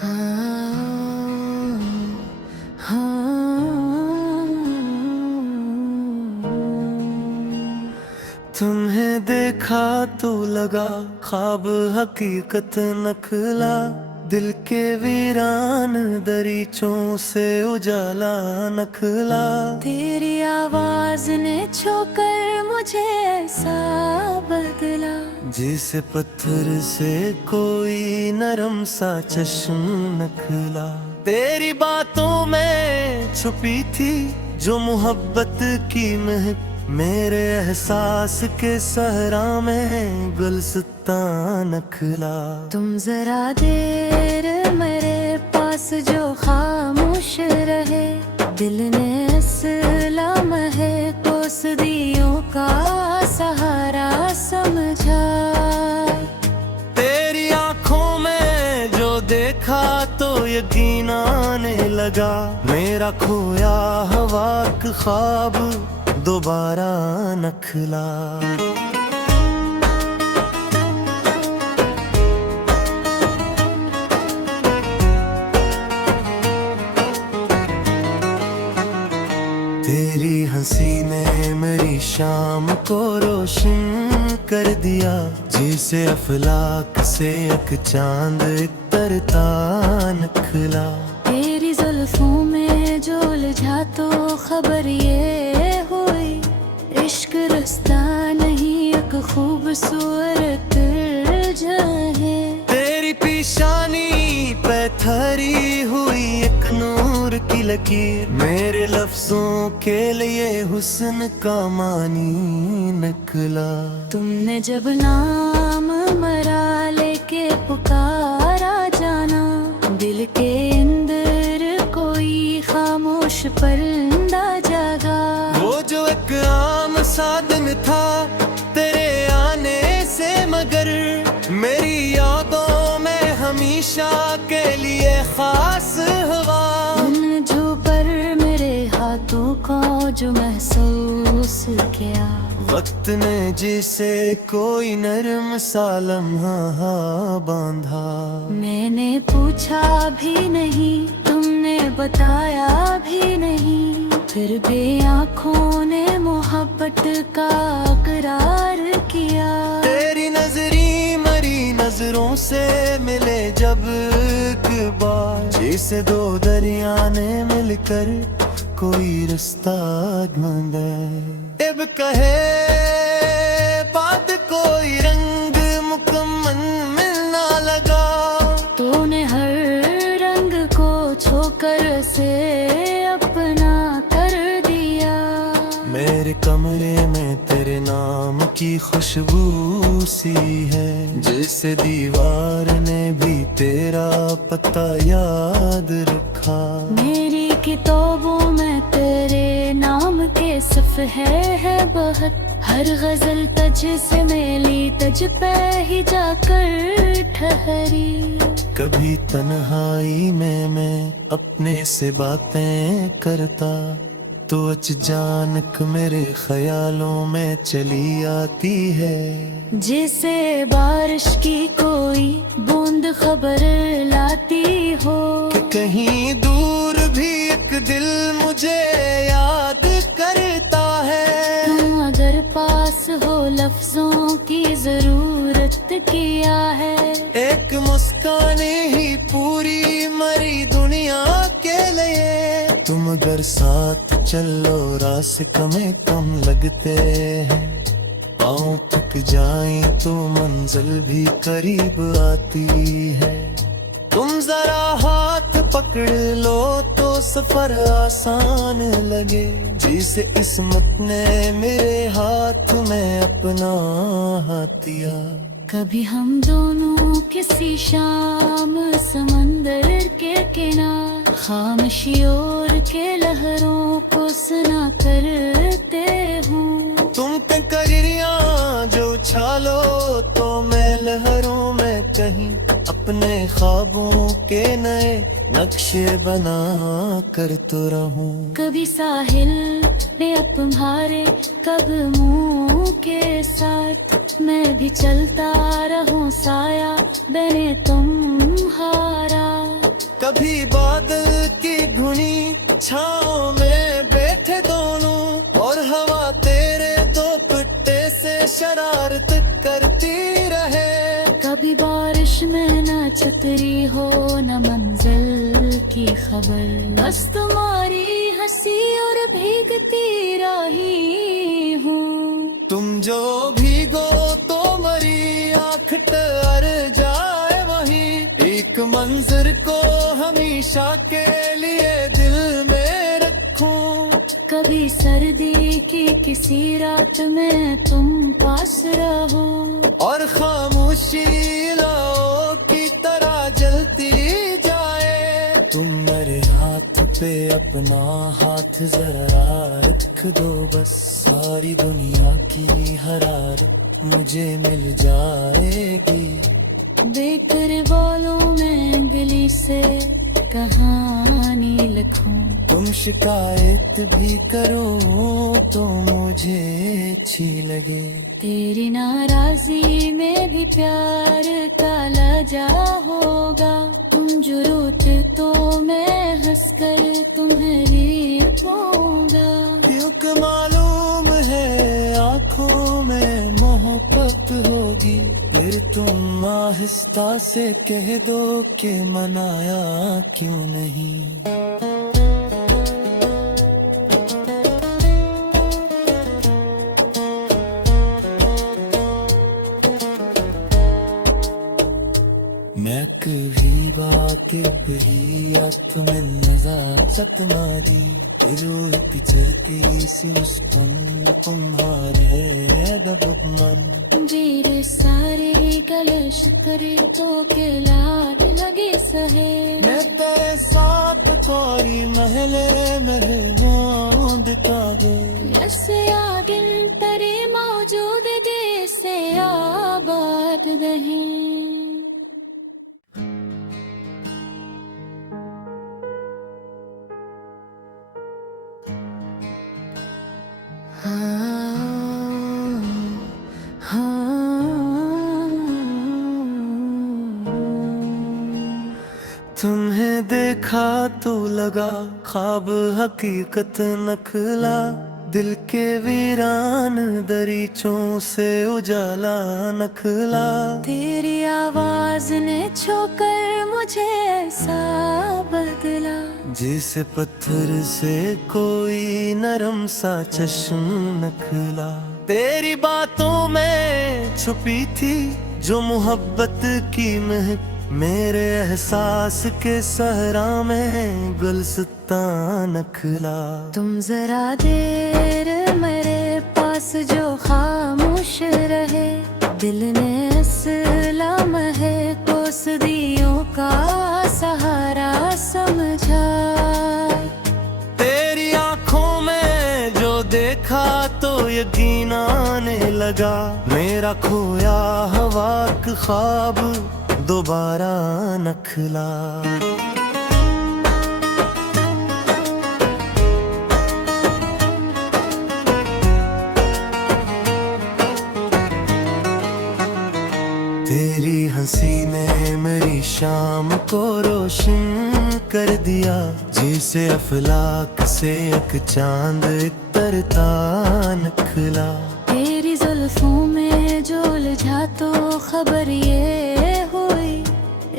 हाँ, हाँ। तुम्हें देखा तो लगा ख्वाब हकीकत नखला, दिल के वीरान दरीचों से उजाला नखला। तेरी आवाज ने छूकर मुझे ऐसा बदला, जैसे पत्थर से कोई नरम सा चश्म नखला। तेरी बातों में छुपी थी जो मोहब्बत की महक, मेरे एहसास के सहरा में गुलसितान नखला। तुम जरा देर मेरे पास जो खामोश रहे, दिल ने असला महे को सदियों का सहारा समझा। तेरी आंखों में जो देखा तो यकीन आने लगा, मेरा खोया हवा का ख्वाब दोबारा नखला। तेरी हंसी ने मेरी शाम को रोशन कर दिया, जैसे अफलाक से एक चांद तरता नखला। तेरी जुल्फों में जो उलझा तो खबर ये हुई, इश्क रास्ता नहीं एक खूबसूरत है। तेरी पेशानी पे ठहरी हुई एक नूर की लकीर, मेरे लफ्जों के लिए हुस्न का मानी नकला। तुमने जब नाम मरा लेके पुकारा जाना, दिल के अंदर कोई खामोश परिंदा जागा। वो जो एक आम सा दिन था तेरे आने से, मगर मेरी यादों में हमेशा के लिए खास हुआ। उन जो पर मेरे हाथों को जो महसूस किया, वक्त ने जिसे कोई नरम सा लम्हा बांधा। मैंने पूछा भी नहीं, तुमने बताया भी नहीं, फिर भी आँखों ने मोहब्बत का इकरार किया। तेरी नजरी मरी नजरों से मिले जब एक बार, जैसे दो दरिया ने मिलकर कोई रास्ता ढूंढे। अब कहे बात कोई रंग मुकम्मल मिलना लगा, तूने हर रंग को छोकर से अपना कर दिया। मेरे कमरे में तेरे नाम की खुशबू सी है, जैसे दीवार ने भी तेरा पता याद रखा। मेरी किताबों में तेरे नाम के सफ़हे है बहुत, हर गजल तज से मेली तज पे ही जाकर ठहरी। कभी तन्हाई में मैं अपने से बातें करता, तो अचानक मेरे ख्यालों में चली आती है। जैसे बारिश की कोई बूंद खबर लाती हो, कि कहीं दूर भी एक दिल मुझे याद करता है। तुम अगर पास हो लफ्जों की जरूरत किया है, एक मुस्कान ही पूरी मरी दुनिया के लिए। तुम अगर साथ चलो रास्ते में कम लगते हैं, पाँव थक जाएं तो मंजिल भी करीब आती है। तुम जरा हाथ पकड़ लो तो सफर आसान लगे, जिसे किस्मत ने मेरे हाथ में अपना हाथ दिया। कभी हम दोनों किसी शाम समंदर के किनारे, खामोशी और के लहरों को सुना करते हूँ। तुम कंकरियाँ जो उछालो तो मैं लहरों में कहीं अपने ख्वाबों के नए नक्शे बना कर तो रहूं। कभी साहिल पे तुम्हारे कदमों के साथ मैं भी चलता रहूं, साया बने तुम्हारा। कभी बादल की घुनी छाँव में बैठे दोनों, और हवा तेरे दुपट्टे से शरारत करती रहे। कभी बारिश में न छतरी हो न मंजिल की खबर, बस तुम्हारी हंसी और भीगती रही हूँ। तुम जो भीगो तो मरी आँख तर जाए वहीं, एक मंजर को हमेशा के लिए दिल में रखूं। कभी सर्दी की किसी रात में तुम पास रहो, और खामोशी लाओ की तरह जलती जाए। तुम मेरे हाथ पे अपना हाथ जरा रख दो, बस सारी दुनिया की हरारत मुझे मिल जाएगी। बेकर बोलों में गली से कहानी लिखूं। तुम शिकायत भी करो तो मुझे अच्छी लगे। तेरी नाराजी में भी प्यार का लजा होगा। तुम जो रोते तो मैं हंसकर तुम्हें पाऊंगा। क्योंकि मालूम है आँखों में मोहब्बत होगी, फिर तुम आहिस्ता से कह दो कि मनाया क्यों नहीं। मैं कभी बाकिर ही आप में नजाकत मारी, रोह पिचरती सी मुस्कान तुम्हारे दबक मन। मेरे सारे गलश करे तो के लाल लगे सहे। मैं तेरे साथ कोई महले महल दिखा दे। ऐसे आगे तेरे मौजूद जैसे आबाद रहे। तुम्हें देखा तो लगा ख्वाब हकीकत नखला, दिल के वीरान दरीचों से उजाला नखला। तेरी आवाज ने छूकर मुझे ऐसा बदला, जैसे पत्थर से कोई नरम सा चश्म नखला। तेरी बातों में छुपी थी जो मोहब्बत की महक, मेरे एहसास के सहरा में गुलसितान नखला। तुम जरा देर मेरे पास जो खामोश रहे, दिल ने असला है को सदियों का सहारा समझा। तेरी आँखों में जो देखा तो यकीन आने लगा, मेरा खोया हवा का ख्वाब दोबारा नखला। तेरी हंसी ने मेरी शाम को रोशन कर दिया, जैसे अफलाक से एक चांद तरता नखला। तेरी जुल्फों में जो उलझा तो खबर ये हुई,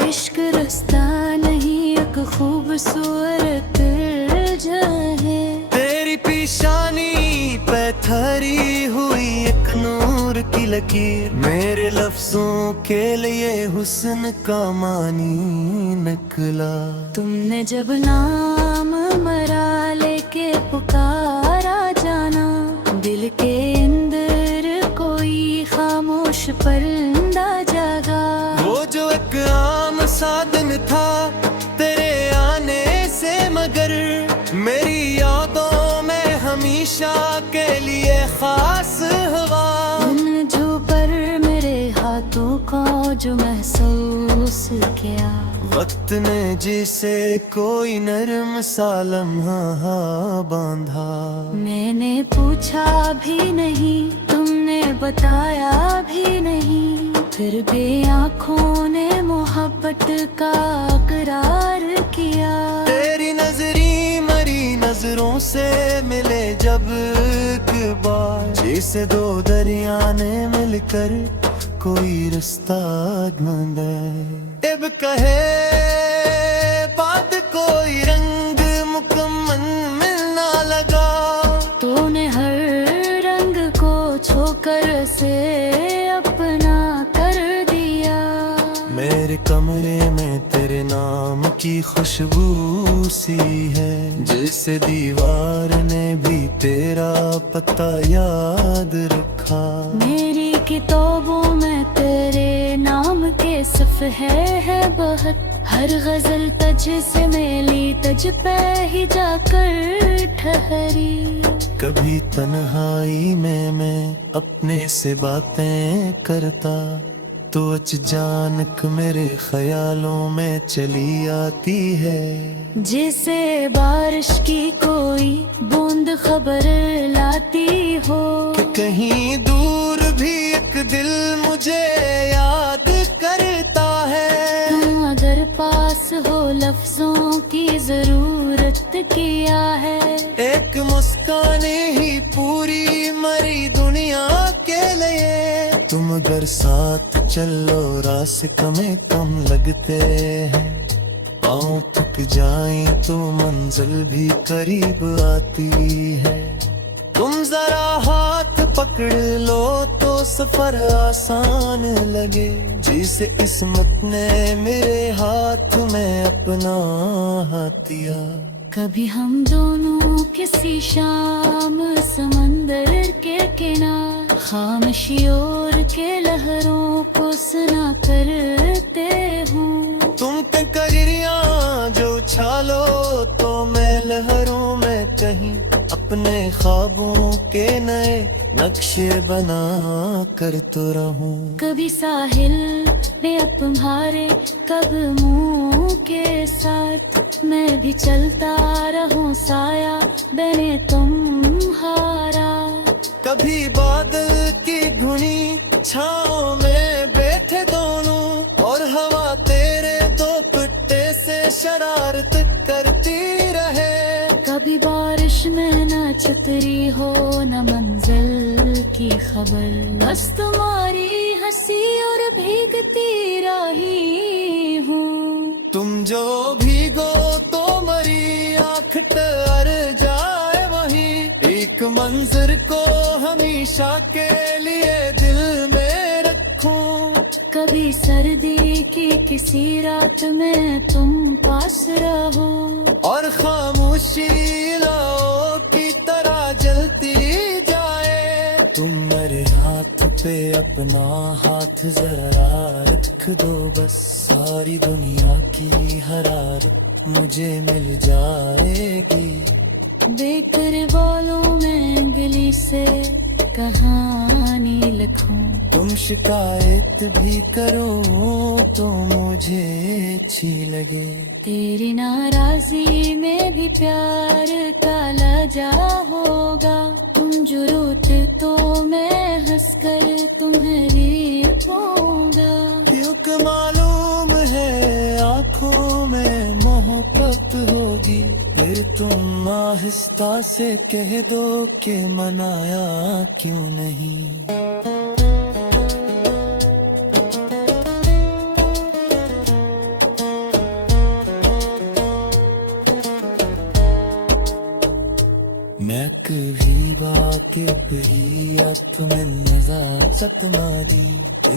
इश्क रास्ता नहीं एक खूबसूरत है। तेरी पेशानी पे ठहरी हुई एक नूर की लकीर, मेरे लफ्जों के लिए हुस्न का मानी निकला। तुमने जब नाम मरा लेके पुकारा जाना, दिल के अंदर कोई खामोश परिंदा जागा। वो जो एक आम सा दिन था तेरे आने से, मगर मेरी यादों में हमेशा के लिए खास हुआ। उन जो पर मेरे हाथों को जो महसूस किया, वक्त ने जिसे कोई नरम सा लम्हा बांधा। मैंने पूछा भी नहीं, तुमने बताया भी नहीं, फिर भी आँखों ने मोहब्बत का इकरार किया। तेरी नजरी मरी नजरों से मिले जब एक बार, जैसे दो दरिया ने मिलकर कोई रास्ता ढूंढे। अब कहे बात कोई रंग मुकम्मल मिलना लगा, तूने हर रंग को छोकर से अपना कर दिया। मेरे कमरे में तेरे नाम की खुशबू सी है, जैसे दीवार ने भी तेरा पता याद रखा। मेरी किताबों में तेरे नाम के सफ़हे है बहुत, हर गजल तज से मेली तज पे ही जाकर ठहरी। कभी तन्हाई में मैं अपने से बातें करता, तो अचानक मेरे ख्यालों में चली आती है। जैसे बारिश की कोई बूंद खबर लाती हो, कि कहीं दूर भी एक दिल मुझे याद करता है। तुम अगर पास हो लफ्जों की जरूरत किया है। एक मुस्कान ही पूरी मरी दुनिया के लिए, तुम अगर साथ चलो रास्ते में कम लगते हैं। पाँव थक जाए तो मंजिल भी करीब आती है। तुम जरा हाथ पकड़ लो तो सफर आसान लगे, जिसे किस्मत ने मेरे हाथ में अपना हाथ दिया। कभी हम दोनों किसी शाम समंदर के किनारे खामोशी और के लहरों को सुना करते हूँ। तुम ककरिया जो उछालो तो मैं लहरों में कहीं अपने ख्वाबों के नए नक्शे बना कर तो रहूं। कभी साहिल में अब तुम्हारे कदमों के साथ मैं भी चलता रहूं साया बने तुम्हारा। कभी बादल की धुनी छाँव में बैठे दोनों, और हवा तेरे दो पट्टे से शरारत करती रहे। कभी बारिश में न छतरी हो न मंजिल की खबर, बस तुम्हारी हंसी और भीगती रही हूँ। तुम जो भीगो तो मरी आँख तर जाए वहीं, एक मंजर को हमेशा के लिए दिल में रखूं। कभी सर्दी की किसी रात में तुम पास रहो, और खामोशी लाओ की तरह जलती जाए। तुम मेरे हाथ पे अपना हाथ जरा रख दो, बस सारी दुनिया की हरारत मुझे मिल जाएगी। बेकर वालों में गली से कहानी लिखूं, तुम शिकायत भी करो तो मुझे अच्छी लगे। तेरी नाराजी में भी प्यार का लजा होगा। तुम जो रोते तो मैं हंसकर तुम्हें पाऊंगा। क्योंकि मालूम है आंखों में मोहब्बत होगी, फिर तुम आहिस्ता से कह दो कि मनाया क्यों नहीं। मैं कभी वाकिफ ही तुम्हें नजाकत मारी,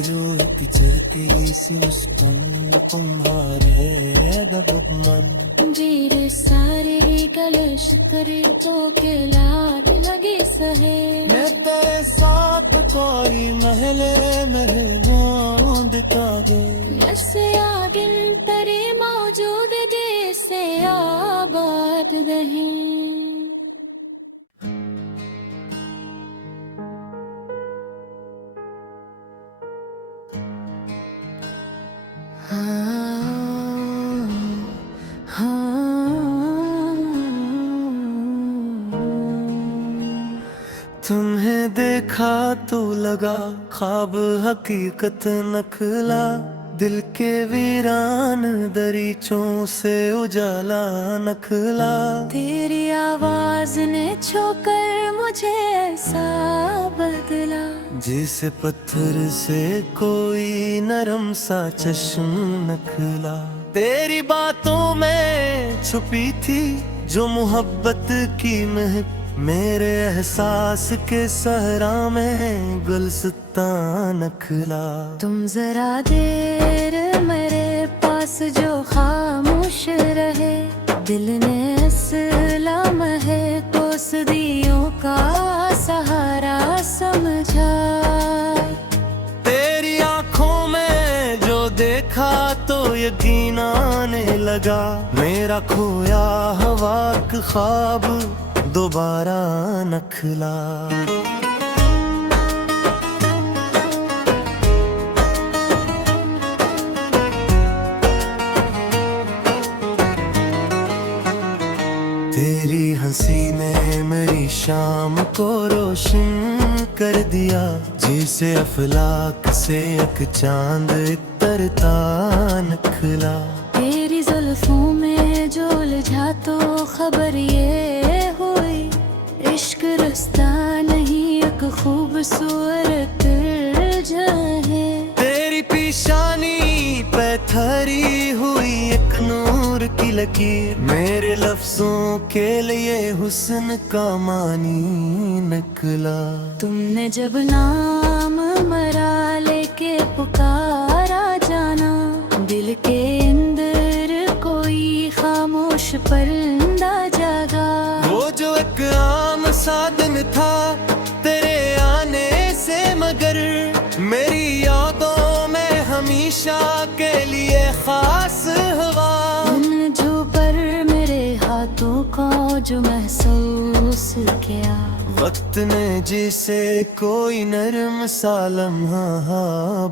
रूह पिचरती सी मुस्कान तुम्हारे अदब मन। वीर सारे कलश करे तो के लाल लगे सहे। मैं तेरे साथ कोई महले मेहमान दिखा गए, ऐसे आगिल तरे मौजूद जैसे आबाद रहे। तुम्हें देख देखा तो लगा ख्वाब हकीकत नखला, दिल के वीरान दरीचों से उजाला नखला। तेरी आवाज ने छूकर मुझे ऐसा बदला, जैसे पत्थर से कोई नरम सा चश्म नखला। तेरी बातों में छुपी थी जो मोहब्बत की महक, मेरे एहसास के सहरा में गुलसितां नखला। तुम जरा देर मेरे पास जो खामोश रहे, दिल ने असला महे को सदियों का सहारा समझा। तेरी आंखों में जो देखा तो यकीन आने लगा, मेरा खोया हवा का ख्वाब दोबारा नखला। तेरी हंसी ने मेरी शाम को रोशन कर दिया, जैसे अफलाक से एक चांद तरता नखला। तेरी जुल्फों में जो उलझा तो खबर ये हुई, इश्क रास्ता नहीं एक खूबसूरत है। तेरी पेशानी पे ठहरी हुई एक नूर की लकीर, मेरे लफ्जों के लिए हुस्न का मानी नकला। तुमने जब नाम मरा लेके पुकारा जाना, दिल के अंदर कोई खामोश परिंदा जागा। वो जो एक आम सा दिन था तेरे आने से, मगर मेरी यादों में हमेशा के लिए खास हुआ। उन जो पर मेरे हाथों को जो महसूस किया, वक्त ने जिसे कोई नरम सा लम्हा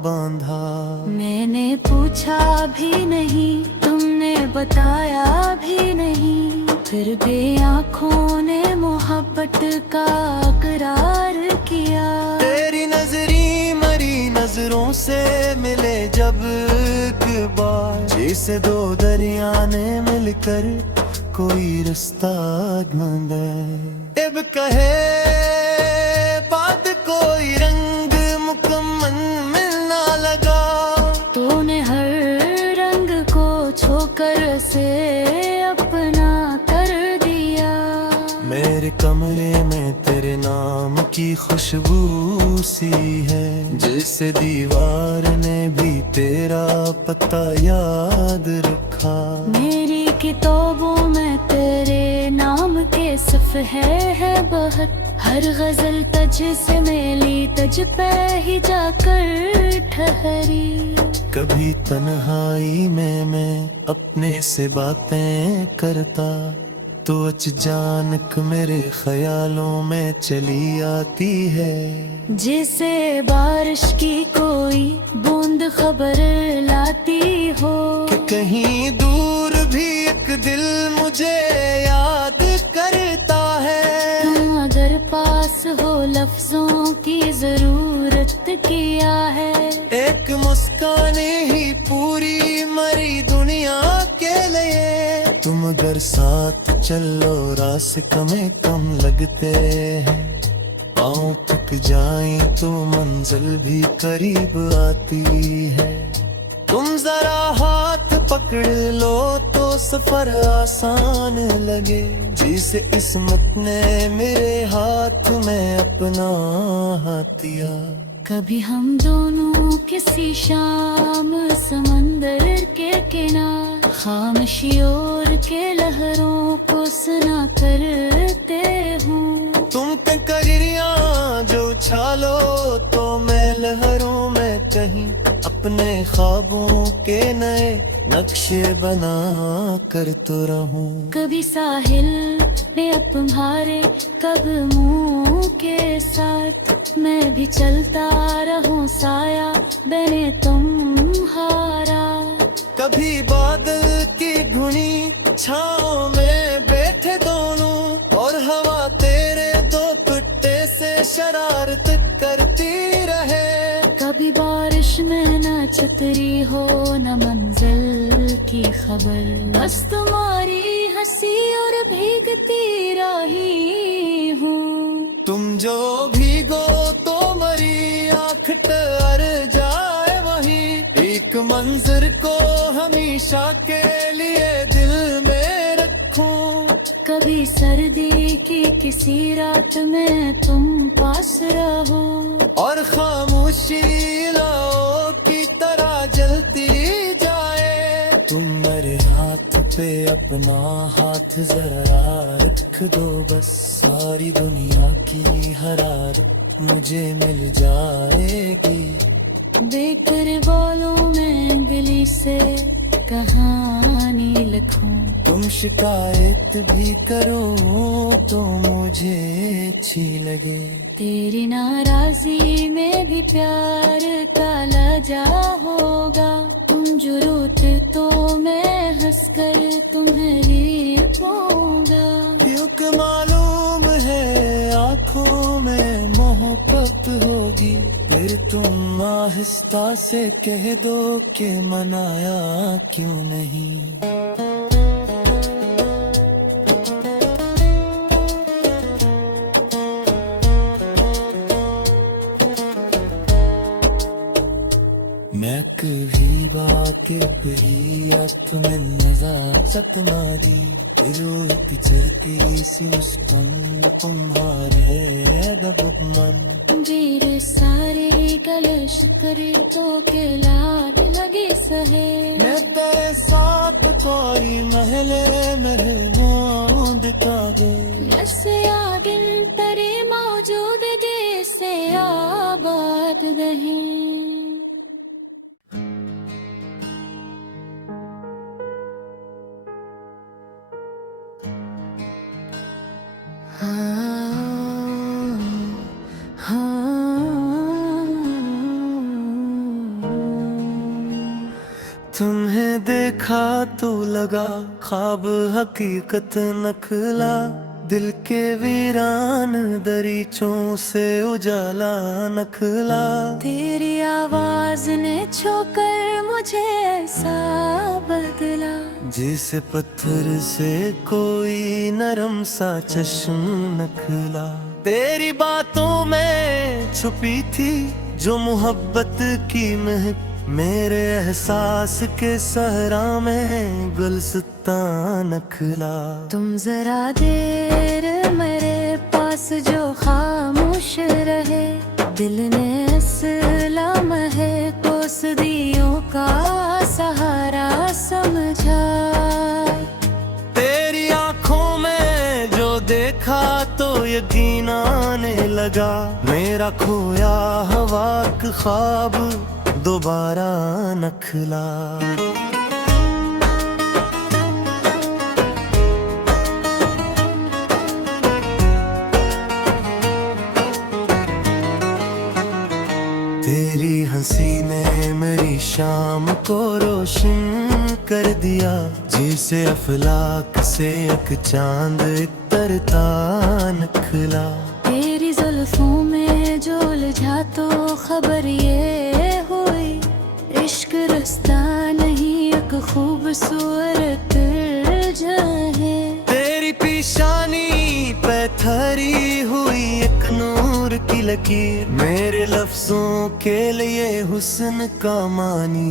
बांधा। मैंने पूछा भी नहीं, तुमने बताया भी नहीं, फिर भी आँखों ने मोहब्बत का इकरार किया। तेरी नजरी मरी नजरों से मिले जब एक बार, जैसे दो दरिया ने मिलकर कोई रास्ता ढूंढे। अब कहे बात कोई रंग मुकम्मल मिलना लगा, तूने हर रंग को छोकर से अपना कर दिया। मेरे कमरे में तेरे नाम की खुशबू सी है, जैसे दीवार ने भी तेरा पता याद रखा। मेरी किताबों में तेरे नाम के सफ़हे है बहुत, हर गजल तज से मेली तज पे ही जाकर ठहरी। कभी तन्हाई में मैं अपने से बातें करता, तो अचानक मेरे ख्यालों में चली आती है। जैसे बारिश की कोई बूंद खबर लाती हो, कि कहीं दूर भी एक दिल मुझे याद करता है। तुम अगर पास हो लफ्जों की जरूरत किया है, एक मुस्कान ही पूरी मरी दुनिया के लिए। तुम अगर साथ चलो रास्ते में कम लगते हैं, पाँव थक जाए तो मंजिल भी करीब आती है। तुम जरा हाथ पकड़ लो तो सफर आसान लगे, जिसे किस्मत ने मेरे हाथ में अपना हाथ दिया। कभी हम दोनों किसी शाम समंदर के किनार, खामोशियों के लहरों को सुना करते हूँ। तुम ककरिया जो उछालो तो मैं लहरों में कहीं अपने ख्वाबों के नए नक्शे बना कर तो रहूं। कभी साहिल पे तुम्हारे कदमों के साथ मैं भी चलता रहूं साया बने तुम्हारा। कभी बादल की धुनी छाँव में बैठे दोनों, और हवा तेरे दो पट्टे से शरारत न छतरी हो न मंजिल की खबर, बस तुम्हारी हंसी और भीगती राही हूँ। तुम जो भीगो तो मरी आँख तर जाए वहीं, एक मंजर को हमेशा के लिए दिल में रखूं। कभी सर्दी की किसी रात में तुम पास रहो, और खामोशी लाओ की तरह जलती जाए। तुम मेरे हाथ पे अपना हाथ जरा रख दो, बस सारी दुनिया की हरारत मुझे मिल जाएगी। बेकर बोलूं मैं गली से कहानी लिखूं, तुम शिकायत भी करो तो मुझे अच्छी लगे। तेरी नाराजी में भी प्यार का लजा होगा। तुम जो रोते तो मैं हंसकर तुम्हें पाऊंगा। क्योंकि मालूम है आँखों में मोहब्बत होगी, फिर तुम आहिस्ता से कह दो कि मनाया क्यों नहीं। मैं कभी वाकिफ ही तुम्हें नजर सतमा जी, रोहित चलती सी मुस्कान तुम्हारे दबुब मन। वीर सारे गलश करे तो के लाल लगे सहे, मैं तेरे साथ कोई महले मेरे मौद कागे। ऐसे आगिल तेरे मौजूद से आबाद रहे। तुम्हें देखा तो लगा ख्वाब हकीकत नखला, दिल के वीरान दरीचों से उजाला नखला। तेरी आवाज ने छूकर मुझे ऐसा बदला, जिसे पत्थर से कोई नरम सा चश्म नखला। तेरी बातों में छुपी थी जो मोहब्बत की महक, मेरे एहसास के सहरा में गुलसितां नखला। तुम जरा देर मेरे पास जो खामोश रहे, दिल ने असला महे को सदियों का सहारा समझा। तेरी आंखों में जो देखा तो यकीन आने लगा, मेरा खोया हवा का ख्वाब दोबारा नखला। तेरी हंसी ने मेरी शाम को रोशन कर दिया, जैसे अफलाक से एक चांद तरता नखला। तेरी जुल्फों में जो उलझा तो खबर ये हुई, इश्क रास्ता नहीं एक खूबसूरत जहे। तेरी पेशानी पे ठहरी हुई एक नूर की लकीर, मेरे लफ्जों के लिए हुस्न का मानी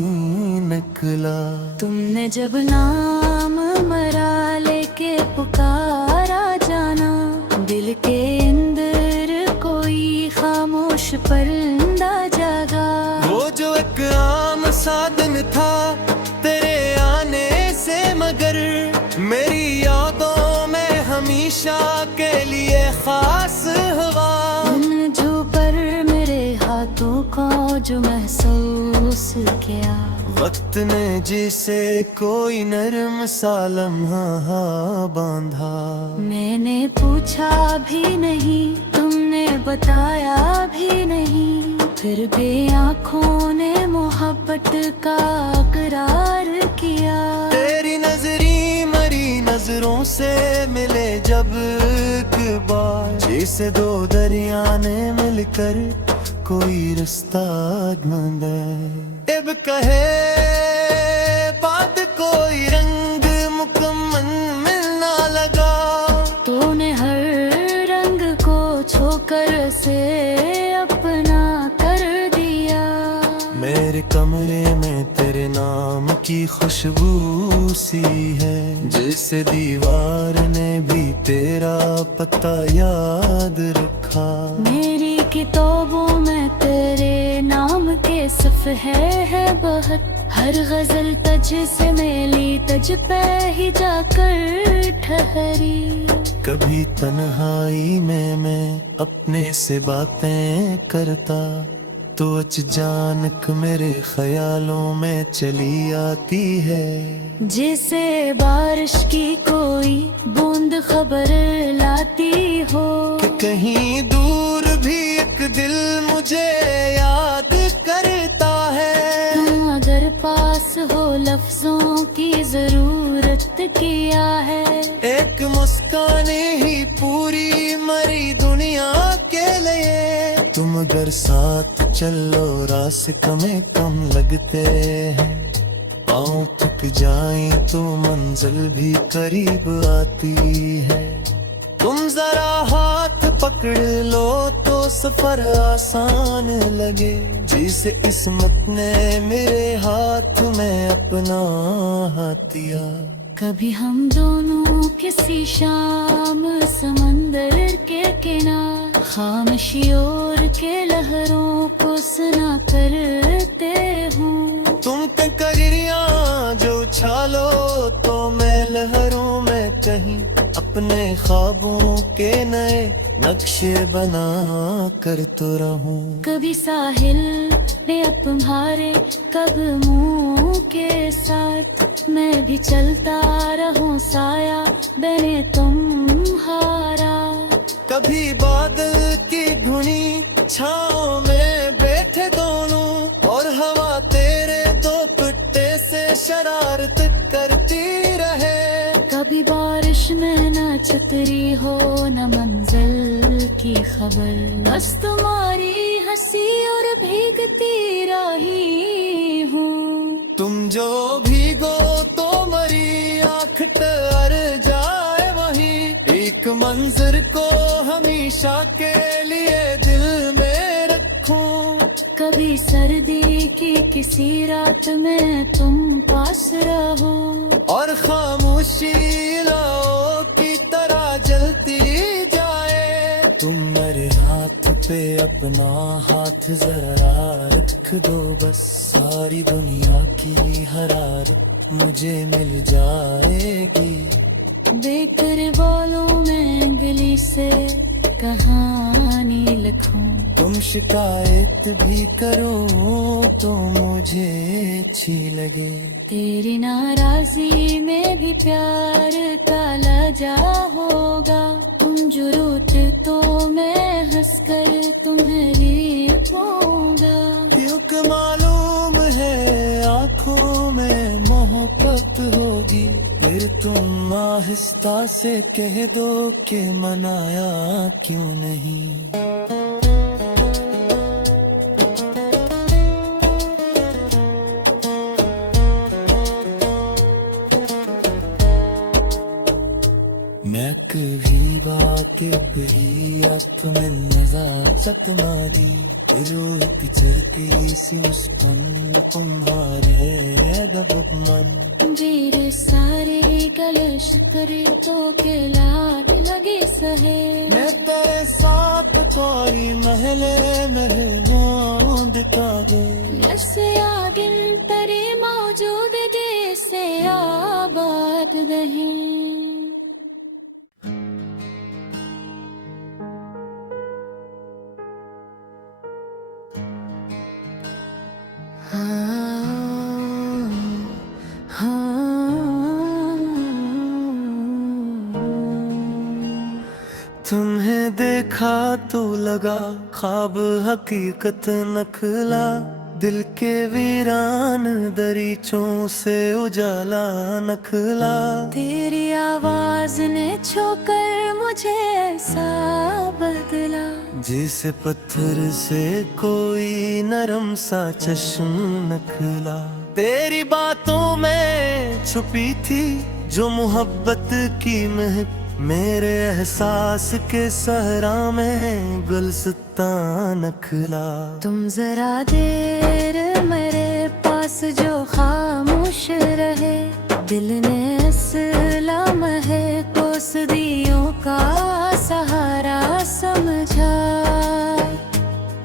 निकला। तुमने जब नाम मरा लेके पुकारा जाना, दिल के अंदर कोई खामोश परिंदा जागा। वो जो एक आम सा दिन था तेरे आने से, मगर मेरी यादों में हमेशा के लिए खास हुआ। उन जो पर मेरे हाथों को जो महसूस किया, वक्त ने जिसे कोई नरम सा लम्हा बांधा। मैंने पूछा भी नहीं, तुमने बताया भी नहीं, फिर भी आँखों ने मोहब्बत का इकरार किया। तेरी नजरी मरी नजरों से मिले जब एक बार, जैसे दो दरिया ने मिलकर कोई रास्ता ढूंढे। अब कहे बात कोई रंग मुकम्मल मिलना लगा। तूने हर रंग को छोकर से अपना कर दिया। मेरे कमरे में तेरे नाम की खुशबू सी है, जैसे दीवार ने भी तेरा पता याद रखा। मेरी किताबों में तेरे नाम के सफ़हे है बहुत। हर गजल तज से मेली तज पे ही जाकर ठहरी। कभी तन्हाई में मैं अपने से बातें करता, तो अचानक मेरे ख्यालों में चली आती है। जैसे बारिश की कोई बूंद खबर लाती हो, कि कहीं दूर भी एक दिल मुझे याद करता है। तुम अगर पास हो लफ्जों की जरूरत किया है। एक मुस्कान ही पूरी मरी दुनिया के लिए। तुम अगर साथ चलो रास्ते में कम लगते हैं। पाँव थक जाएं तो मंजिल भी करीब आती है। तुम जरा हाथ पकड़ लो तो सफर आसान लगे। जिसे किस्मत ने मेरे हाथ में अपना हाथ दिया। कभी हम दोनों किसी शाम समंदर के किनारे खामोशियों के लहरों को सुना करते हूँ। तुम ककरिया जो उछालो तो मैं लहरों में कहीं अपने ख्वाबों के नए नक्शे बना कर तो रहूं। कभी साहिल पे तुम्हारे कदमों के साथ मैं भी चलता रहूं साया बने तुम्हारा। कभी बादल की धुनी छाँव में बैठे दोनों, और हवा तेरे दो पट्टे से शरारत करती रहे। कभी बारिश में न छतरी हो न मंजिल की खबर, बस तुम्हारी हंसी और भीगती राही हूँ। तुम जो भीगो तो मरी आँख तर जाए वहीं। एक मंजर को हमेशा के लिए दिल में रखूं। कभी सर्दी की किसी रात में तुम पास रहो, और खामोशी लाओ की तरह जलती जाए। तुम मेरे हाथ पे अपना हाथ जरा रख दो बस। सारी दुनिया की हरारत मुझे मिल जाएगी। बेकर वालों में गली से कहानी लिखूं। तुम शिकायत भी करो तो मुझे अच्छी लगे। तेरी नाराजी में भी प्यार का लजा होगा। तुम जो रोते तो मैं हंसकर तुम्हें लिपूंगा। क्योंकि मालूम है आंखों में मोहब्बत होगी। फिर तुम आहिस्ता से कह दो कि मनाया क्यों नहीं। मैं कभी बाके पही तुम्हें नजर सतमारी। रोहित चलती सी मुस्कान तुम्हारे दब मन। वीर सारे कलश करे तो के लाग लगे सहे। मैं तेरे साथ कोई महले महमूद कागे। ऐसे आगिन तेरे मौजूद जैसे आबाद रहे। तुम्हें देखा तो लगा ख्वाब हकीकत नखला। दिल के वीरान दरीचों से उजाला नखला। तेरी आवाज ने छूकर मुझे ऐसा बदला, जैसे पत्थर से कोई नरम सा चश्म नखला। तेरी बातों में छुपी थी जो मोहब्बत की महक, मेरे एहसास के सहरा में गुलसितान नखला। तुम जरा देर मेरे पास जो खामोश रहे, दिल ने असला महे को सदियों का सहारा समझा।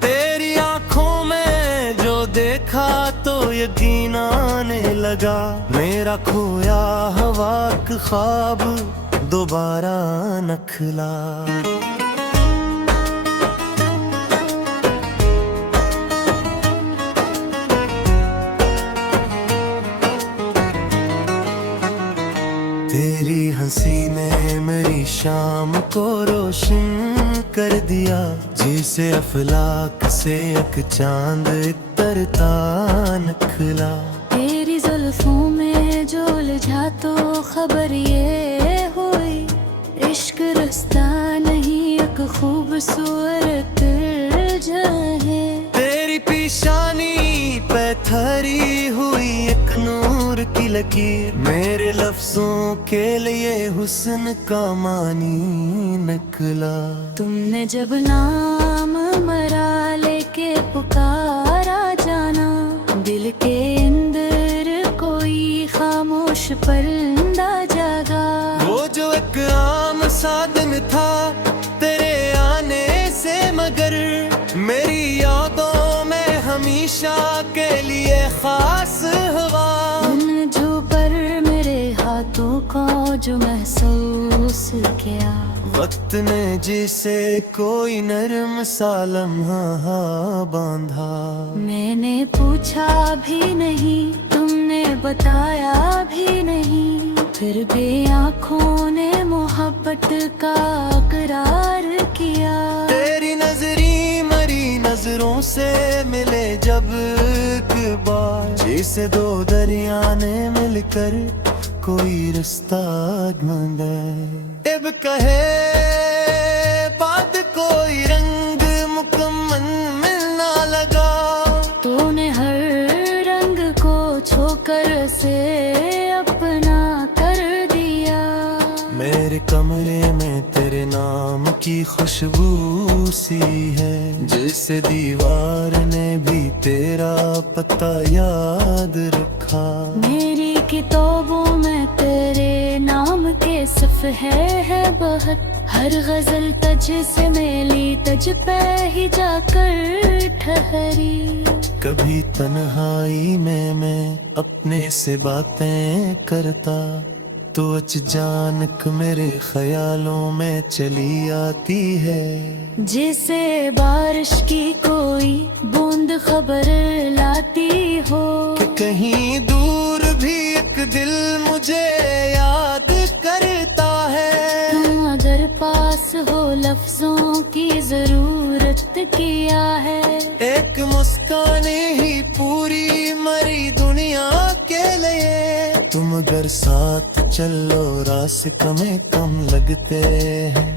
तेरी आंखों में जो देखा तो यकीन आने लगा, मेरा खोया हवा का ख्वाब दोबारा नखला। तेरी हंसी ने मेरी शाम को रोशन कर दिया, जैसे अफलाक से एक चांद तरता नखला। तेरी जुल्फों में जो उलझा तो खबर ये हुई, इश्क रास्ता नहीं एक खूबसूरत है। तेरी पेशानी पे ठहरी हुई एक नूर की लकीर, मेरे लफ्जों के लिए हुस्न का मानी निकला। तुमने जब नाम मरा लेके पुकारा जाना, दिल के अंदर कोई खामोश परिंदा जागा। वो जो एक आम सा दिन था तेरे आने से, मगर मेरी यादों में हमेशा के लिए खास हुआ। उन जो पर मेरे हाथों को जो महसूस किया, वक्त ने जिसे कोई नरम सा लम्हा बांधा। मैंने पूछा भी नहीं, तुमने बताया भी नहीं, फिर भी आँखों ने मोहब्बत का इकरार किया। तेरी नजरी मरी नजरों से मिले जब एक बार, जैसे दो दरिया ने मिलकर कोई रास्ता ढूंढे। अब कहे बात कोई रंग मुकम्मल मिलना लगा, तूने हर रंग को छोकर से अपना कर दिया। मेरे कमरे में तेरे नाम की खुशबू सी है, जैसे दीवार ने भी तेरा पता याद रखा। मेरी किताबों में तेरे नाम के सफ़हे है बहुत, हर गजल तज से मेली तज पे ही जाकर ठहरी। कभी तन्हाई में मैं अपने से बातें करता, तो अचानक मेरे ख्यालों में चली आती है। जैसे बारिश की कोई बूंद खबर लाती हो, कि कहीं दूर भी एक दिल मुझे याद करता है। तुम अगर पास हो लफ्जों की जरूरत किया है, एक मुस्कान ही पूरी मरी दुनिया के लिए। तुम अगर साथ चलो रास्ते में कम लगते हैं,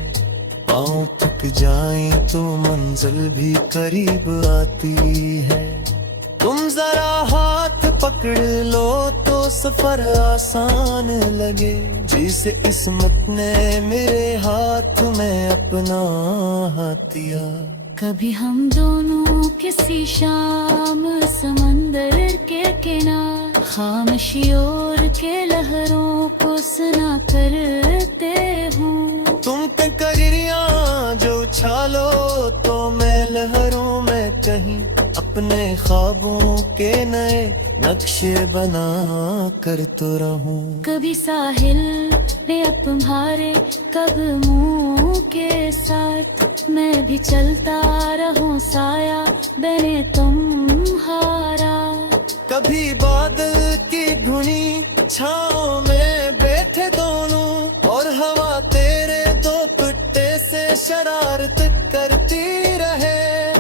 पाँव थक जाएं तो मंजिल भी करीब आती है। तुम जरा हाथ पकड़ लो तो सफर आसान लगे, जिसे किस्मत ने मेरे हाथ में अपना हाथ दिया। कभी हम दोनों किसी शाम समंदर के किनारे खामोशी और के लहरों को सुना करते हूँ। तुम ककरिया जो उछालो तो मैं लहरों में कहीं अपने ख्वाबों के नए नक्शे बना कर तो रहूं। कभी साहिल पे तुम्हारे कदमों के साथ मैं भी चलता रहूं साया बने तुम्हारा। कभी बादल की धुनी छाँव में बैठे दोनों, और हवा तेरे दो पट्टे से शरारत करती रहे।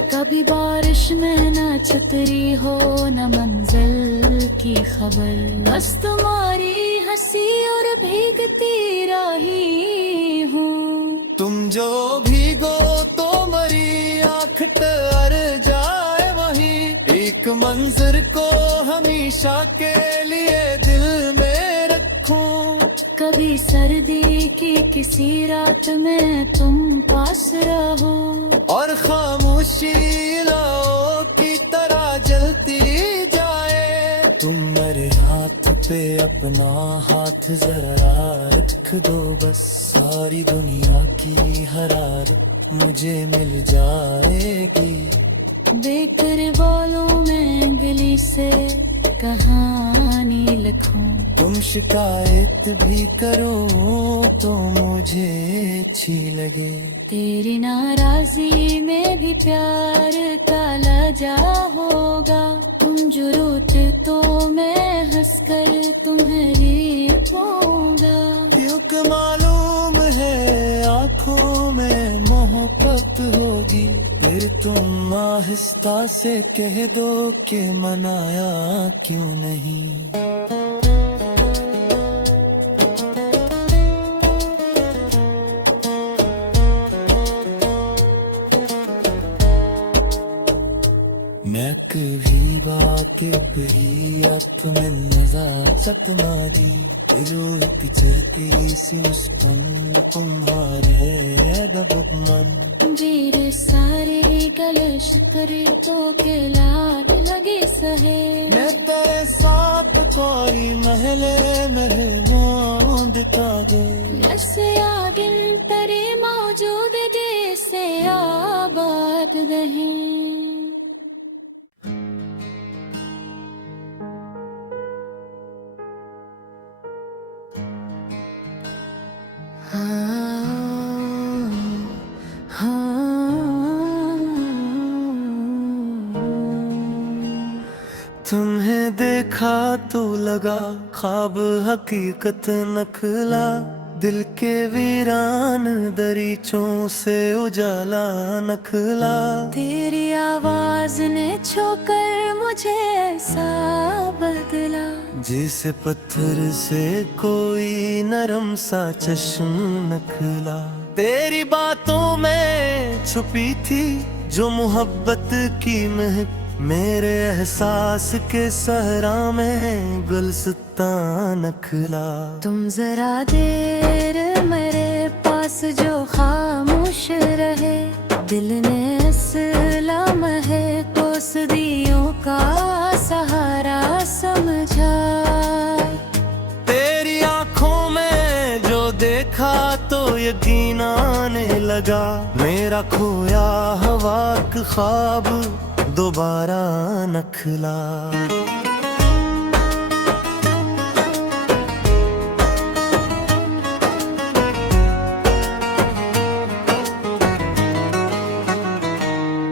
कभी बारिश में मैं न छतरी हो न मंजिल की खबर, बस तुम्हारी हंसी और भीगती राही हूँ। तुम जो भीगो तो मरी आँख तर जाए वहीं, एक मंजर को हमेशा के लिए दिल में रखूं। कभी सर्दी की किसी रात में तुम पास रहो, और खामोशी लाओ की तरह जलती जाए। तुम मेरे हाथ पे अपना हाथ जरा रख दो, बस सारी दुनिया की हरारत मुझे मिल जाएगी। बेकर बोलूं मैं गली से कहानी लिखूं, तुम शिकायत भी करो तो मुझे अच्छी लगे। तेरी नाराजी में भी प्यार का लजा होगा। तुम जो रोते तो मैं हंसकर तुम्हारी पाऊंगा। क्यों कि मालूम है आँखों में मोहब्बत होगी, फिर तुम आहिस्ता से कह दो कि मनाया क्यों नहीं। मैं कभी वाकिफ ही अब में नजाकत माजी, रोक चलती सी मुस्कान तुम्हारे दब मन। मेरे सारे गले शक्कर तो के लाल लगे सहे, मैं तेरे साथ कोई महले मेहमान दिखा दे। ऐसे आगिन तेरे मौजूद जैसे आबाद रहे। तुम्हें देखा तो लगा ख्वाब हकीकत नखला, दिल के वीरान दरीचों से उजाला नखला। तेरी आवाज ने छूकर मुझे ऐसा बदला, जैसे पत्थर से कोई नरम सा चश्म नखला। तेरी बातों में छुपी थी जो मोहब्बत की महक, मेरे एहसास के सहरा में गुलसितान नखला। तुम जरा देर मेरे पास जो खामोश रहे, दिल ने सलाम है तो सदियों का सहारा समझा। तेरी आँखों में जो देखा तो यकीन आने लगा, मेरा खोया हवा का ख्वाब दोबारा नखला।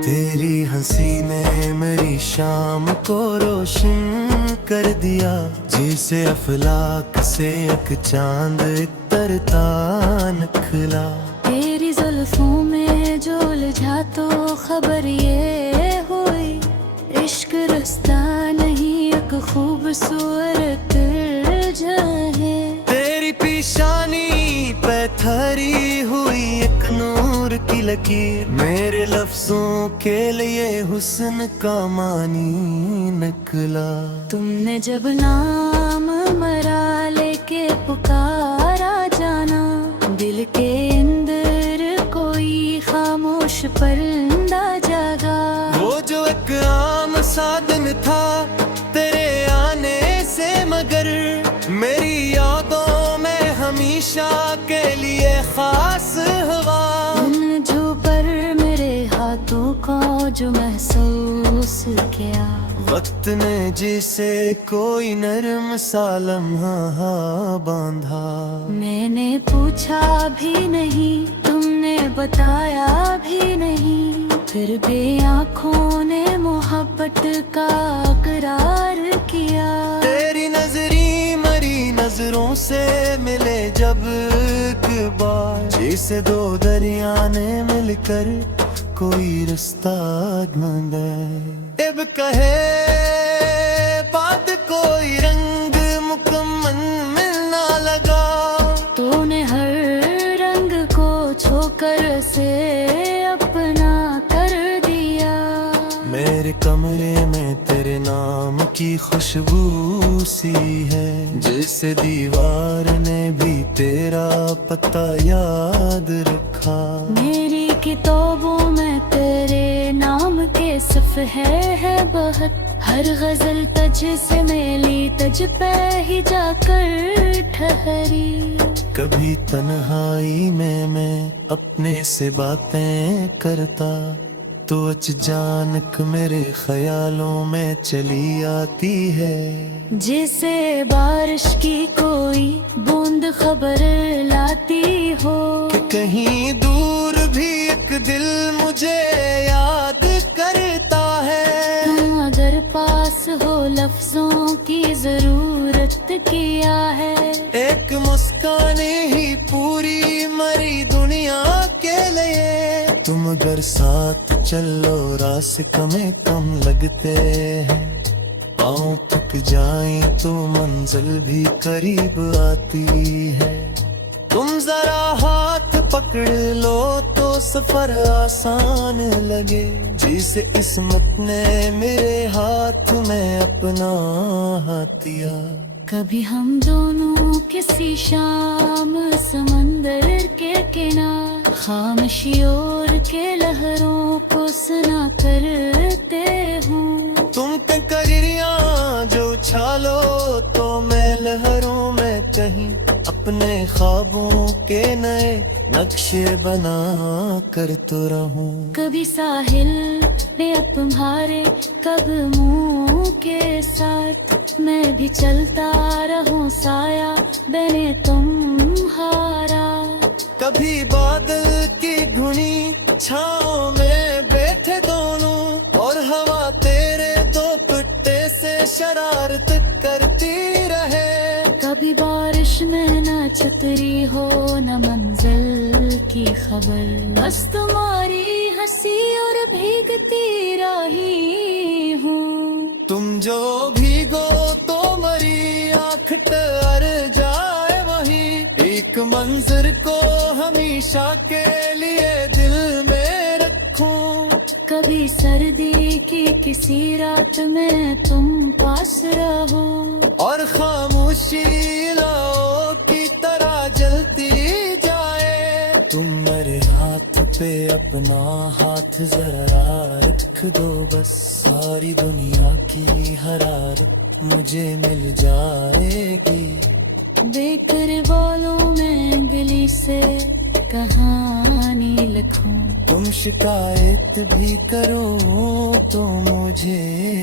तेरी हंसी ने मेरी शाम को रोशन कर दिया, जैसे अफलाक से एक चांद तरता नखला। तेरी जुल्फों में जो उलझा तो खबर ये हुई, इश्क रास्ता नहीं एक खूबसूरत है। तेरी पेशानी पे ठहरी हुई एक नूर की लकीर, मेरे लफ्जों के लिए हुस्न का मानी निकला। तुमने जब नाम मरा लेके पुकारा जाना, दिल के अंदर कोई खामोश परिंदा जागा। वो जो एक आम सा दिन था तेरे आने से, मगर मेरी यादों में हमेशा के लिए खास हुआ। उन जो पर मेरे हाथों को जो महसूस किया, वक्त ने जिसे कोई नरम सा लम्हा बांधा। मैंने पूछा भी नहीं, तुमने बताया भी नहीं, फिर भी आँखों ने मोहब्बत का इकरार किया। तेरी नजरी मरी नजरों से मिले जब एक बार, जैसे दो दरिया ने मिलकर कोई रास्ता ढूंढे। बेब कहे बात कोई रंग मुकम्मल मिलना लगा। तूने हर रंग को छोकर से अपना कर दिया। मेरे कमरे में तेरे नाम की खुशबू सी है, जैसे दीवार ने भी तेरा पता याद रखा। मेरी किताबों में तेरे नाम के सफ़हे है बहुत। हर गजल तज से मेली तज पे ही जाकर ठहरी। कभी तन्हाई में मैं अपने से बातें करता, तो अचानक मेरे ख्यालों में चली आती है। जैसे बारिश की कोई बूंद खबर लाती हो, कि कहीं दूर भी एक दिल मुझे याद करता है। तुम अगर पास हो लफ्जों की जरूरत किया है। एक मुस्कान ही पूरी मरी दुनिया के लिए। तुम अगर साथ चलो रास्ते कम कम लगते हैं। पाँव थक जाए तो मंजिल भी करीब आती है। तुम जरा हाथ पकड़ लो तो सफर आसान लगे। जिसे किस्मत ने मेरे हाथ में अपना हाथ दिया। कभी हम दोनों किसी शाम समंदर के किनारे खामोशी और के लहरों को सुना करते हूँ। तुम ककरिया जो उछालो तो मैं लहरों में कहीं अपने ख्वाबों के नए नक्शे बना कर तो रहूं। कभी साहिल पे अब तुम्हारे कदमों के साथ मैं भी चलता रहूं साया बने तुम्हारा। कभी बादल की धुनी छाँव में बैठे दोनों, और हवा तेरे दो पट्टे से शरारत करती रहे। कभी बारिश में न छतरी हो न मंजिल की खबर, बस तुम्हारी हंसी और भीगती रही हूँ। तुम जो भीगो तो मरी आँख तर जाए वहीं। एक मंजर को हमेशा के लिए दिल में रखूं। कभी सर्दी की किसी रात में तुम पास रहो, और खामोशी लाओ की तरह जलती जाए। तुम मेरे हाथ पे अपना हाथ जरा रख दो, बस सारी दुनिया की हरारत मुझे मिल जाएगी। बेकर वालों में गली से कहानी लिखूं। तुम शिकायत भी करो तो मुझे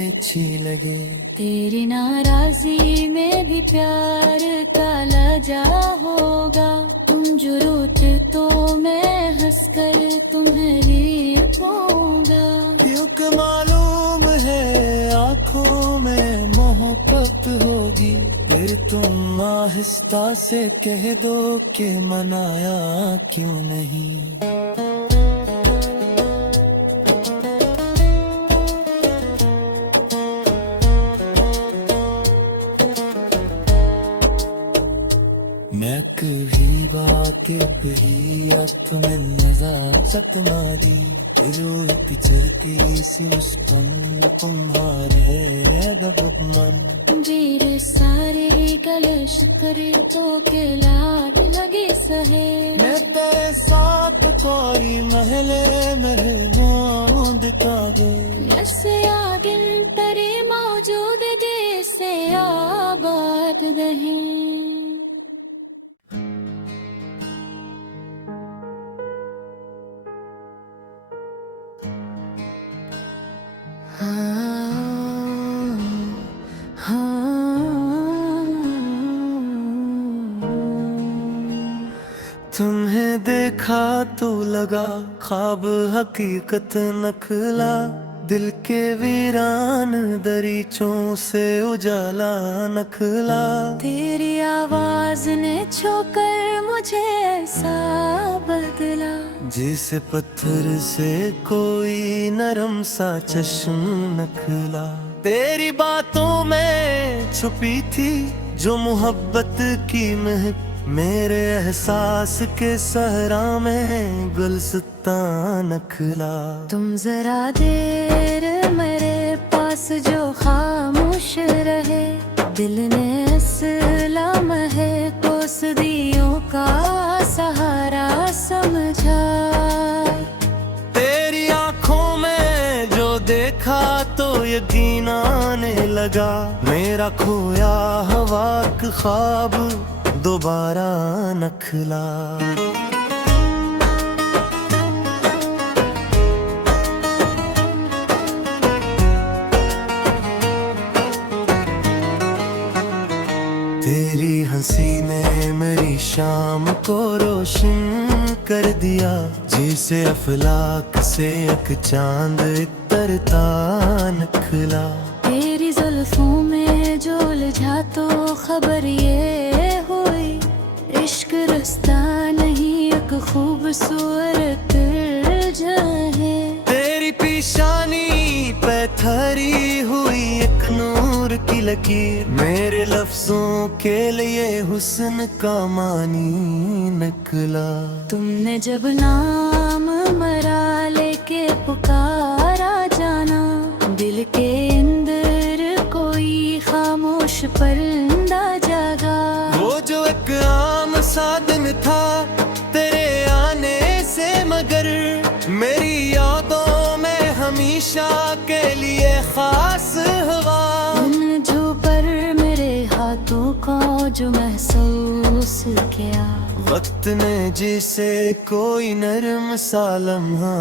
अच्छी लगे। तेरी नाराजी में भी प्यार का लजा होगा। तुम जो रोते तो मैं हंसकर तुम्हें पाऊंगा। क्योंकि मालूम है आंखों में मोहब्बत होगी। फिर तुम आहिस्ता से कह दो कि मनाया क्यों नहीं। मैं कभी बाके पही तुम्हें नजाकत मारी। रोई पिचरती सी मुस्कान तुम्हारे दबक मन। वीर सारे गले शक्कर तो के लाड लगे सहे। मैं तेरे साथ कोई महले मेहमान दिखावे। ऐसे आदिल तेरे मौजूद जैसे आबाद रहे। तुम्हें देखा तो लगा ख्वाब हकीकत नखला। दिल के वीरान दरीचों से उजाला नखला। तेरी आवाज ने छूकर मुझे ऐसा बदला, जैसे पत्थर से कोई नरम सा चश्म नखला। तेरी बातों में छुपी थी जो मोहब्बत की महक, मेरे एहसास के सहरा में गुलसितां नखला। तुम जरा देर मेरे पास जो खामोश रहे, दिल ने असला महे को सदियों का सहारा समझा। तेरी आंखों में जो देखा तो यकीन आने लगा, मेरा खोया हवा का ख्वाब दोबारा नखला। तेरी हंसी ने मेरी शाम को रोशन कर दिया, जैसे अफलाक से एक चांद तरता निकला। तेरी जुल्फों में जो उलझा तो खबर ये हुई, इश्क रास्ता नहीं एक खूबसूरत जहे। तेरी पेशानी पे ठहरी हुई एक नूर की लकीर, मेरे लफ्जों के लिए हुस्न का मानी निकला। तुमने जब नाम मरा लेके पुकारा जाना, दिल के अंदर कोई खामोश परिंदा जागा। वो जो एक आम सा दिन था तेरे आने से, मगर मेरी यादों में हमेशा के लिए खास हुआ। उन जो पर मेरे हाथों को जो महसूस किया, वक्त ने जिसे कोई नरम सा लम्हा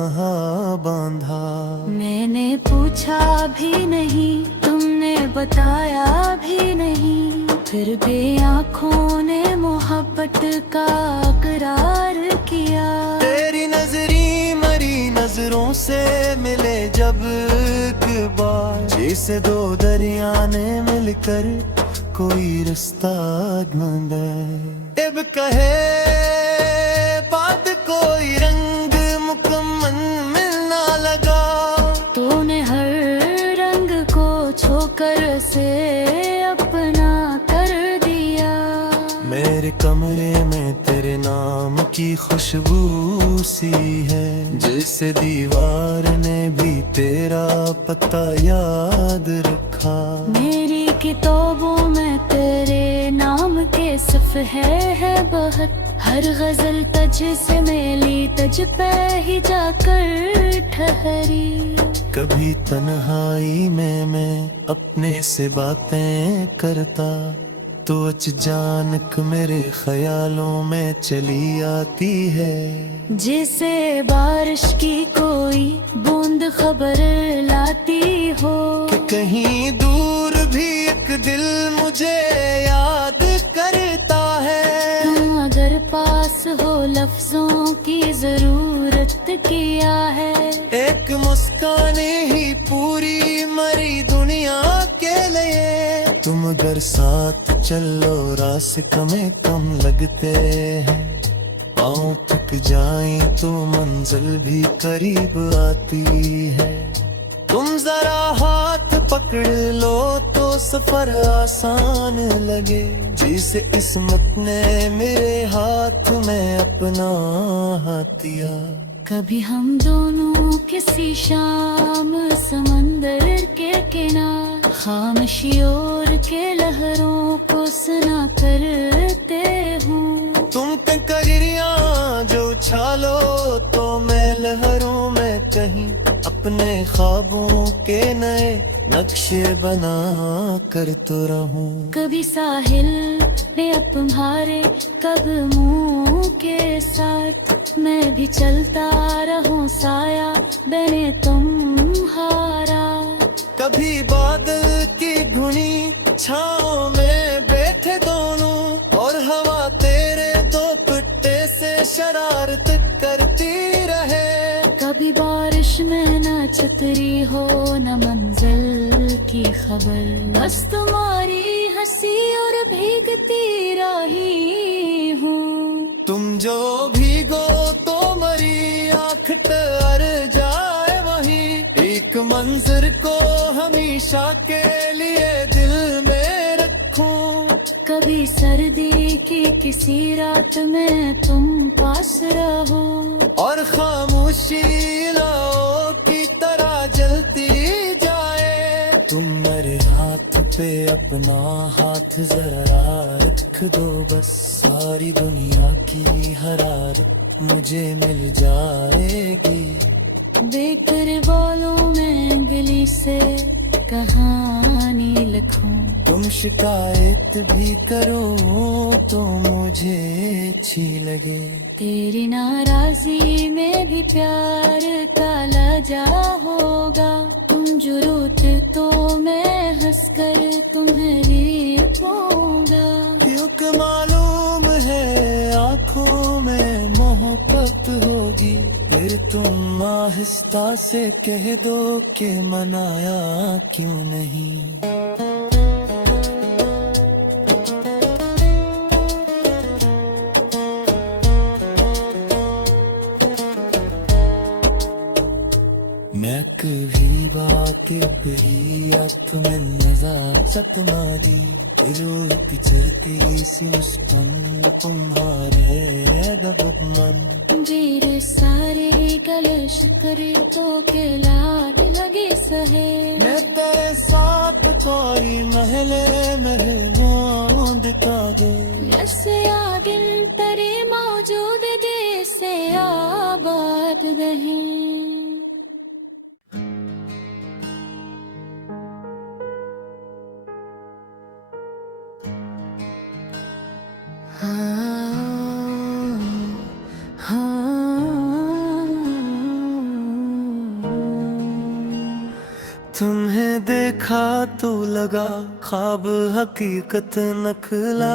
बांधा। मैंने पूछा भी नहीं, तुमने बताया भी नहीं, फिर भी आँखों ने मोहब्बत का इकरार किया। तेरी नजरी मरी नजरों से मिले जब एक बार, जैसे दो दरिया ने मिलकर कोई रास्ता ढूंढे। अब कहे बात कोई रंग मुकम्मल मिलना लगा, तूने हर रंग को छोकर से अपना कर दिया। मेरे कमरे में तेरे नाम की खुशबू सी है, जैसे दीवार ने भी तेरा पता याद रखा। मेरी किताबों में तेरे नाम के सफ़हे है बहुत, हर गजल तज से मेली तज पे ही जाकर ठहरी। कभी तन्हाई में मैं अपने से बातें करता, तो अचानक मेरे ख्यालों में चली आती है। जैसे बारिश की कोई बूंद खबर लाती हो, कि कहीं दूर भी एक दिल मुझे याद करता है। तुम अगर पास हो लफ्जों की जरूरत किया है, एक मुस्कान ही पूरी मरी दुनिया के लिए। तुम अगर साथ चलो रास्ते में कम लगते हैं, पाँव थक जाए तो मंजिल भी करीब आती है। तुम जरा हाथ पकड़ लो तो सफर आसान लगे, जिसे किस्मत ने मेरे हाथ में अपना हाथ दिया। कभी हम दोनों किसी शाम समंदर के किनारे खामोशियों के लहरों को सुना करते हूँ। तुम कंकरियां जो उछालो तो मैं लहरों में कहीं अपने ख्वाबों के नए नक्शे बना कर तो रहूं। कभी साहिल पे तुम्हारे कदमों के साथ मैं भी चलता रहूं साया बने तुम्हारा। कभी बादल की धुनी छाँव में बैठे दोनों, और हवा तेरे दो पट्टे से शरारत करती रहे। कभी बारिश में न छतरी हो न मंजिल की खबर, बस तुम्हारी हंसी और भीगती राही हूँ। तुम जो भीगो तो मरी आँख तर जाए वहीं, एक मंजर को हमेशा के लिए दिल में रखूं। कभी सर्दी की किसी रात में तुम पास रहो, और खामोशी लाओ की तरह जलती जाए। तुम मेरे हाथ पे अपना हाथ जरा रख दो, बस सारी दुनिया की हरारत मुझे मिल जाएगी। बेकर वालों में गली से कहानी लिखूं, तुम शिकायत भी करो तो मुझे अच्छी लगे। तेरी नाराजी में भी प्यार का लजा होगा। तुम जो रोते तो मैं हंसकर तुम्हें रोऊंगा। क्योंकि मालूम है आँखों में मोहब्बत होगी, फिर तुम आहिस्ता से कह दो कि मनाया क्यों नहीं। मैं कभी वाकिफ ही तुम्हें नजर सतमाजी, रूह की चलती सी मुस्कान तुम्हारे दबुकमन। जीरे सारे गलश करे तो के लाड लगे सहे, मैं तेरे साथ कोई महले मेहमान दिखा दे। ऐसे आगिल तरे मौजूद जैसे आबाद रहे। तुम्हें देखा तो लगा ख्वाब हकीकत नखला,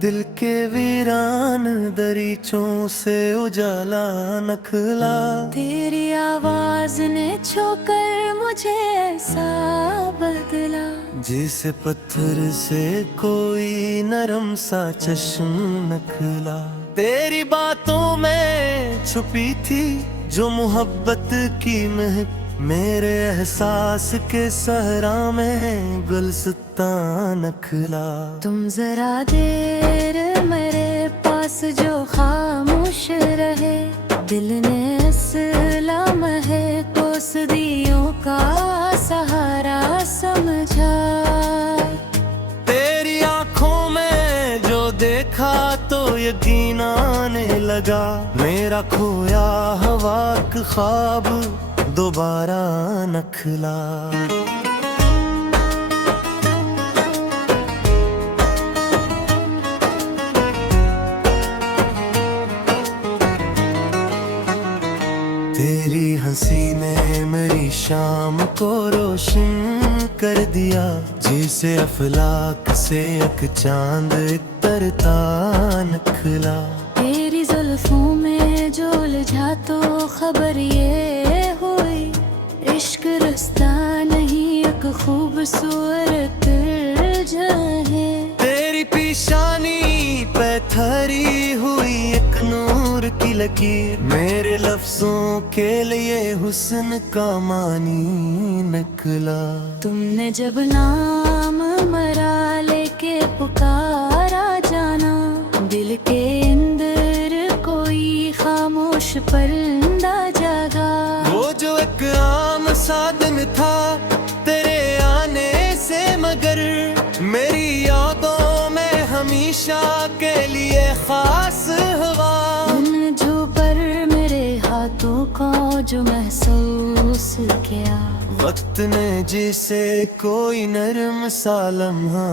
दिल के वीरान दरीचों से उजाला नखला। तेरी आवाज ने छूकर मुझे ऐसा बदला, जिसे पत्थर से कोई नरम सा चश्म नखला। तेरी बातों में छुपी थी जो मोहब्बत की महक, मेरे एहसास के सहरा में गुलसितां नखला। तुम जरा देर मेरे पास जो खामोश रहे, दिल ने असला महे को सदियों का सहारा समझा। तेरी आँखों में जो देखा तो यकीन आने लगा, मेरा खोया हवा का ख्वाब दोबारा नखला। तेरी हंसी ने मेरी शाम को रोशन कर दिया, जिसे अफलाक से एक चांद तरता नखला। तेरी जुल्फों में जो उलझा तो खबर ये हुई, इश्क रास्ता नहीं एक खूबसूरत है। तेरी पेशानी पे ठहरी हुई एक नूर की लकीर, मेरे लफ्जों के लिए हुस्न का मानी नकला। तुमने जब नाम मरा लेके पुकारा जाना, दिल के अंदर कोई खामोश परिंदा जागा। वो जो एक आम सा दिन था तेरे आने से, मगर मेरी यादों में हमेशा के लिए खास हुआ। उन जो पर मेरे हाथों को जो महसूस किया, वक्त ने जिसे कोई नरम सा लम्हा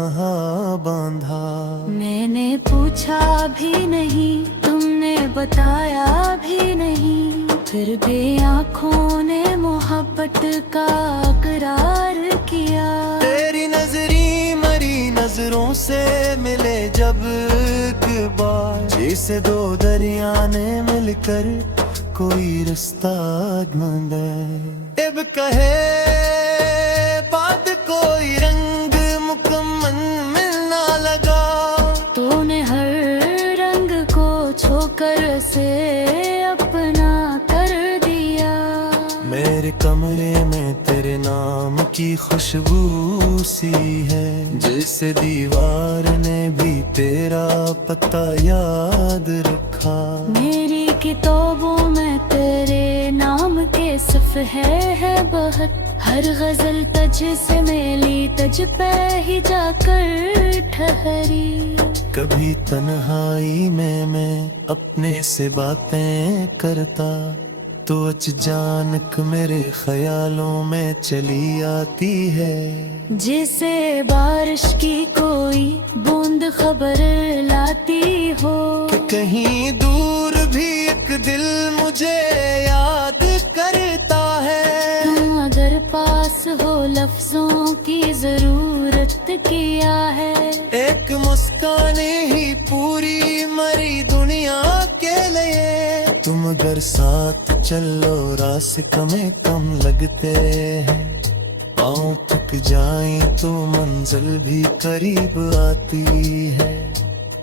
बांधा। मैंने पूछा भी नहीं, तुमने बताया भी नहीं, फिर भी आँखों ने मोहब्बत का इकरार किया। तेरी नजरी मरी नजरों से मिले जब एक बार, जिसे दो दरिया ने मिलकर कोई रास्ता ढूंढे। अब कहे बात कोई रंग मुकम्मल मिलना लगा। तूने हर रंग को छोकर से अपना कर दिया। मेरे कमरे में तेरे नाम की खुशबू सी है, जैसे दीवार ने भी तेरा पता याद रखा। मेरी किताबों में तेरे नाम के सफ़े है बहुत, हर गजल तज से मेली तज पे ही जाकर ठहरी। कभी तन्हाई में मैं अपने से बातें करता, तो अचानक मेरे ख्यालों में चली आती है। जैसे बारिश की कोई बूंद खबर लाती हो, कि कहीं दूर भी एक दिल मुझे याद करता है। तुम अगर पास हो लफ्जों की जरूरत किया है। एक मुस्कान ही पूरी मरी दुनिया के लिए। तुम अगर साथ चलो रास्ते में कम लगते हैं, पाँव थक जाएं तो मंजिल भी करीब आती है।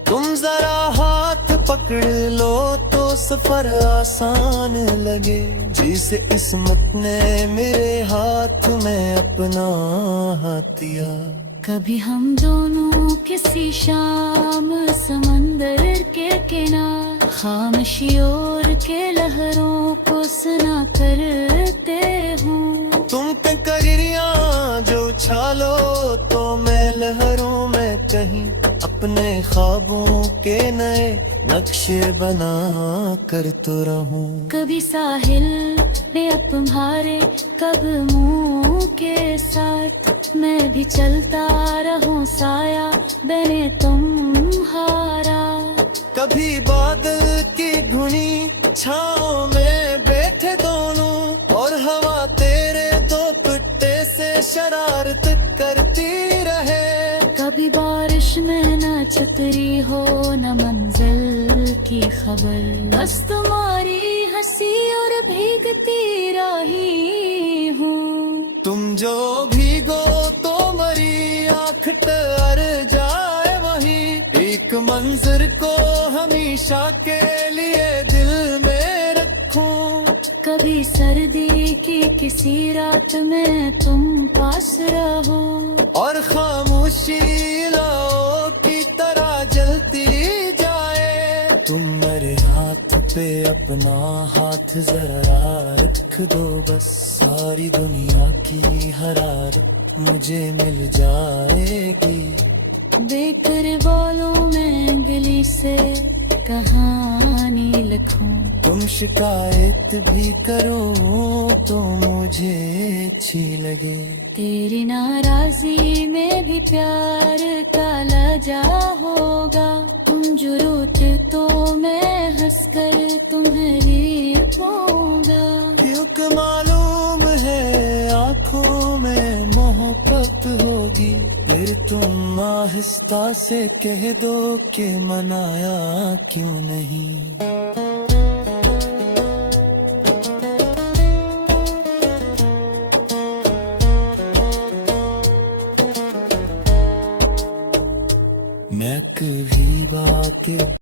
तुम जरा हाथ पकड़ लो तो सफर आसान लगे, जिसे किस्मत ने मेरे हाथ में अपना हाथ दिया। कभी हम दोनों किसी शाम समंदर के किनारे खामोशियों के लहरों को सुना करते हूँ। तुम ककरिया जो उछालो तो मैं लहरों में कहीं अपने ख्वाबों के नए नक्शे बना कर तो रहूं। कभी साहिल पे तुम्हारे कदमों के साथ मैं भी चलता रहूं साया बने तुम्हारा। कभी बादल की धुनी छाँव में बैठे दोनों, और हवा तेरे दो पिट्टे से शरारत करती रहे। कभी बारिश में न छतरी हो न मंजिल की खबर, बस तुम्हारी हंसी और भीगती राही हूँ। तुम जो भीगो तो मरी आँख तर जाए वहीं, एक मंजर को हमेशा के लिए दिल में रखूं। कभी सर्दी की किसी रात में तुम पास रहो, और खामोशी लाओ की तरह जलती जाए। तुम मेरे हाथ पे अपना हाथ जरा रख दो, बस सारी दुनिया की हरारत मुझे मिल जाएगी। बेकर वालों में गली से कहानी लिखूं। तुम शिकायत भी करो तो मुझे अच्छी लगे। तेरी नाराजी में भी प्यार का लजा होगा। तुम जो रोते तो मैं हंसकर तुम्हें ही पाऊंगा। क्योंकि मालूम है आंखों में मोहब्बत होगी, फिर तुम आहिस्ता से कह दो कि मनाया क्यों नहीं। मैं कभी बाके